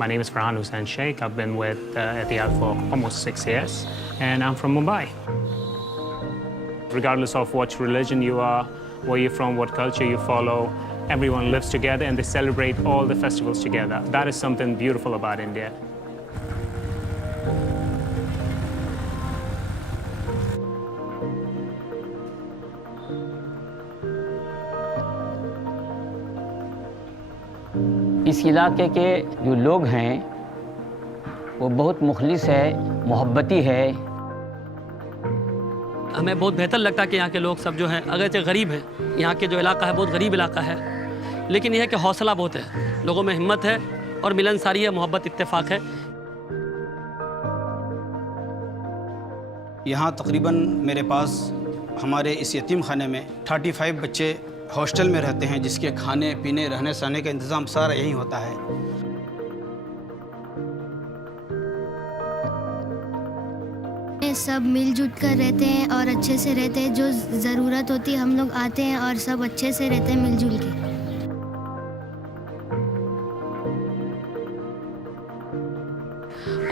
My name is Farhan Hussain Sheikh. I've been with Etihad for almost 6 years, and I'm from Mumbai. Regardless of what religion you are, where you're from, what culture you follow, everyone lives together and they celebrate all the festivals together. That is something beautiful about India. इस इलाके के जो लोग हैं वो बहुत मुखलिस है, मोहब्बती है। हमें बहुत बेहतर लगता है कि यहाँ के लोग सब जो हैं अगरचे गरीब हैं, यहाँ के जो इलाका है बहुत गरीब इलाका है, लेकिन यह है कि हौसला बहुत है, लोगों में हिम्मत है और मिलनसारी है, मोहब्बत इत्तेफाक है। यहाँ तकरीबन मेरे पास हमारे इस यतीम खाने में 35 बच्चे हॉस्टल में रहते हैं, जिसके खाने पीने रहने सहने का इंतज़ाम सारा यहीं होता है। सब मिलजुल कर रहते हैं और अच्छे से रहते हैं। जो ज़रूरत होती है हम लोग आते हैं और सब अच्छे से रहते हैं मिलजुल के।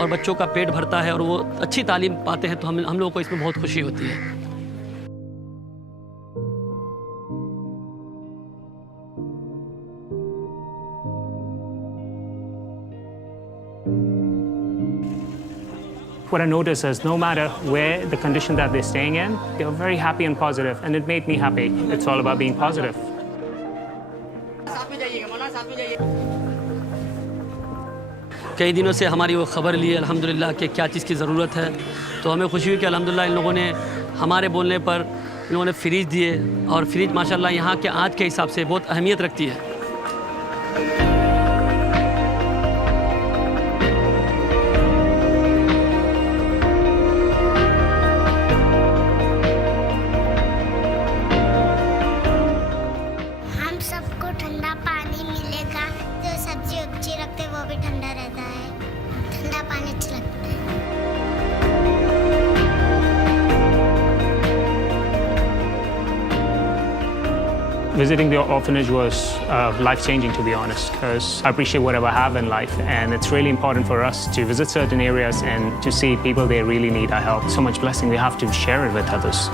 और बच्चों का पेट भरता है और वो अच्छी तालीम पाते हैं, तो हम लोगों को इसमें बहुत खुशी होती है। What I notice is no matter where the condition that they're staying in, they're very happy and positive, and it made me happy. It's all about being positive. कई दिनों से हमारी वो खबर ली अल्हम्दुलिल्लाह कि क्या चीज़ की ज़रूरत है, तो हमें खुशी हुई कि अल्हम्दुलिल्लाह इन लोगों ने हमारे बोलने पर इन लोगों ने फ्रिज दिए, और फ्रिज माशाल्लाह यहाँ के आज के हिसाब से बहुत अहमियत रखती है। सबको ठंडा पानी मिलेगा, जो सब्जी उब्जी रखते वो भी ठंडा रहता है, ठंडा पानी अच्छा लगता है। Visiting the orphanage was life-changing, to be honest, because I appreciate whatever I have in life, and it's really important for us to visit certain areas and to see people they really need our help. So much blessing, we have to share it with others.